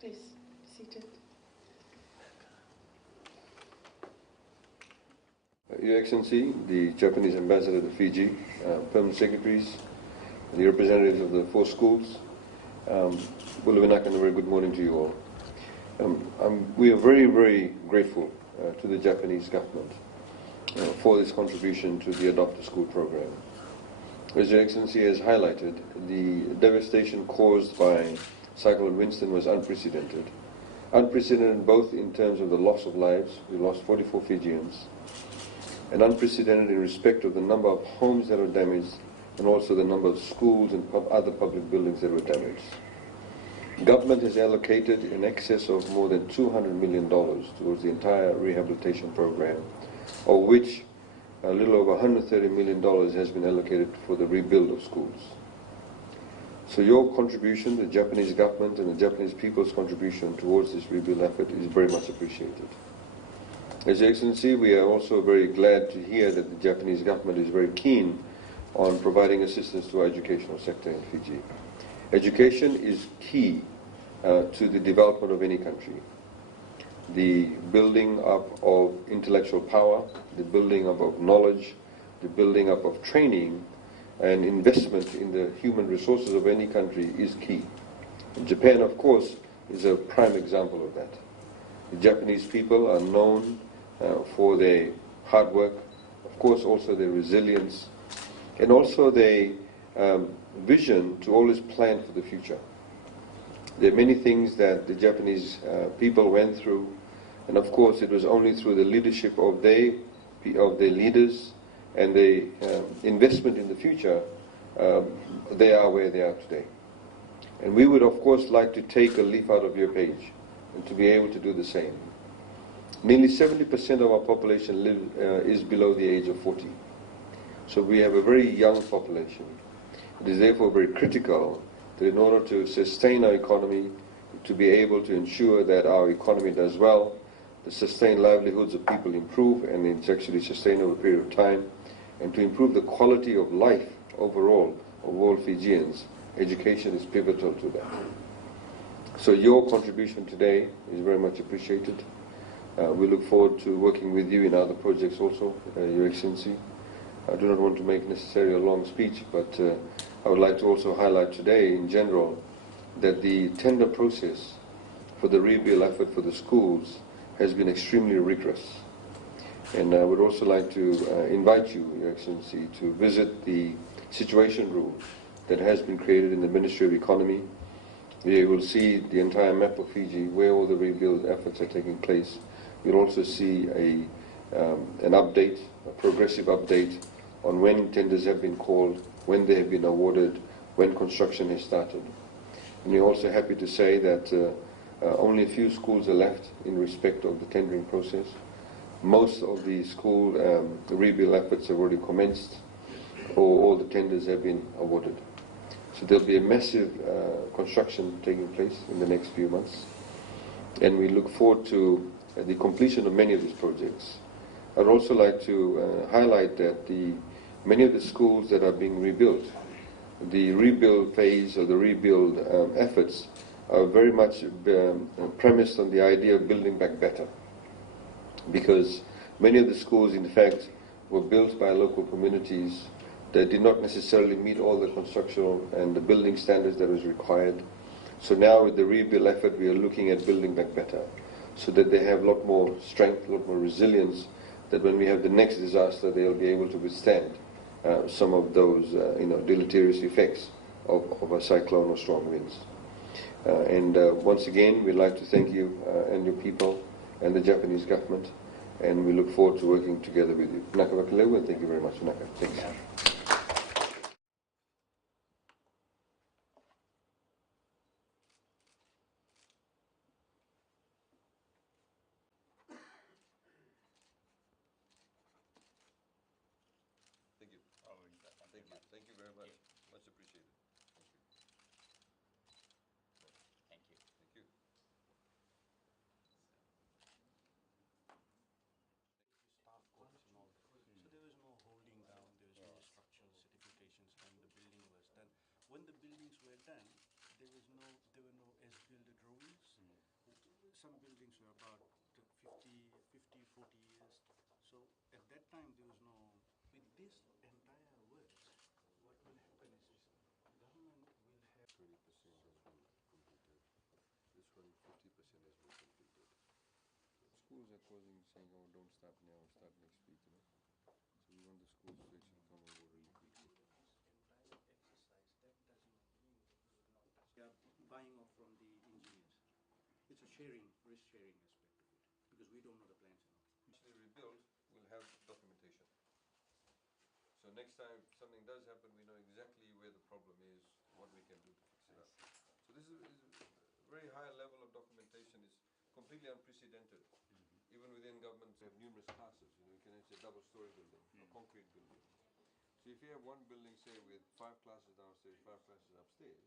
Please be seated. Your Excellency, the Japanese Ambassador to Fiji, Permanent Secretaries, the representatives of the 4 schools, Bulawinak, and a very good morning to you all. We are very, very grateful to the Japanese government for this contribution to the Adopt a School program. As Your Excellency has highlighted, the devastation caused by Cyclone Winston was unprecedented. Unprecedented both in terms of the loss of lives, we lost 44 Fijians, and unprecedented in respect of the number of homes that were damaged and also the number of schools and other public buildings that were damaged. Government has allocated in excess of more than $200 million towards the entire rehabilitation program, of which a little over $130 million has been allocated for the rebuild of schools. So your contribution, the Japanese government and the Japanese people's contribution towards this rebuild effort is very much appreciated. As Your Excellency, we are also very glad to hear that the Japanese government is very keen on providing assistance to our educational sector in Fiji. Education is key to the development of any country. The building up of intellectual power, the building up of knowledge, the building up of training and investment in the human resources of any country is key. And Japan, of course, is a prime example of that. The Japanese people are known for their hard work, of course also their resilience, and also their vision to always plan for the future. There are many things that the Japanese people went through, and of course it was only through the leadership of their leaders and the investment in the future they are where they are today. And we would of course like to take a leaf out of your page and to be able to do the same. Nearly 70% of our population is below the age of 40. So we have a very young population. It is therefore very critical that in order to sustain our economy, to be able to ensure that our economy does well, the sustained livelihoods of people improve, and it's actually sustained over a period of time, and to improve the quality of life overall of all Fijians, education is pivotal to that. So your contribution today is very much appreciated. We look forward to working with you in other projects also, Your Excellency. I do not want to make necessarily a long speech, but I would like to also highlight today in general that the tender process for the rebuild effort for the schools has been extremely rigorous. And I would also like to invite you, Your Excellency, to visit the situation room that has been created in the Ministry of Economy. You will see the entire map of Fiji, where all the rebuild efforts are taking place. You'll also see an update, a progressive update on when tenders have been called, when they have been awarded, when construction has started. And we're also happy to say that only a few schools are left in respect of the tendering process. Most of the school rebuild efforts have already commenced, or all the tenders have been awarded. So there'll be a massive construction taking place in the next few months. And we look forward to the completion of many of these projects. I'd also like to highlight that many of the schools that are being rebuilt, the rebuild phase or the rebuild efforts are very much premised on the idea of building back better. Because many of the schools, in fact, were built by local communities that did not necessarily meet all the constructional and the building standards that was required. So now with the rebuild effort, we are looking at building back better, so that they have a lot more strength, a lot more resilience, that when we have the next disaster, they'll be able to withstand some of those deleterious effects of a cyclone or strong winds. And once again, we'd like to thank you and your people and the Japanese government, and we look forward to working together with you. Naka wakaleu, and thank you very much. Naka. Thanks. Thank you very much. Much appreciated. Thank you. Thank you. Staff course and all. So there was no holding down, there was no structural certifications, and the building was done. When the buildings were done, there were no as-built drawings. some buildings were about 50, 40 years. So at that time there was no, with this entire works, what will happen is government will have 20% has been completed. This one, 50% has been completed. Schools are closing, saying, oh, don't start now, start next week, you know. So we want the schools to actually come on board really quickly. this entire exercise, that does not mean that we will not touch. We are buying off from the engineers. It's a sharing, risk sharing aspect of it, because we don't know the plans and all. Once they rebuild, we'll have documentation. So next time something does happen, we know exactly where the problem is, what we can do to fix it up. So this is a very high level of documentation. It's completely unprecedented. Even within governments, we have numerous classes. You know, you can have a double-story building, a concrete building. So if you have one building, say, with 5 classes downstairs, 5 classes upstairs,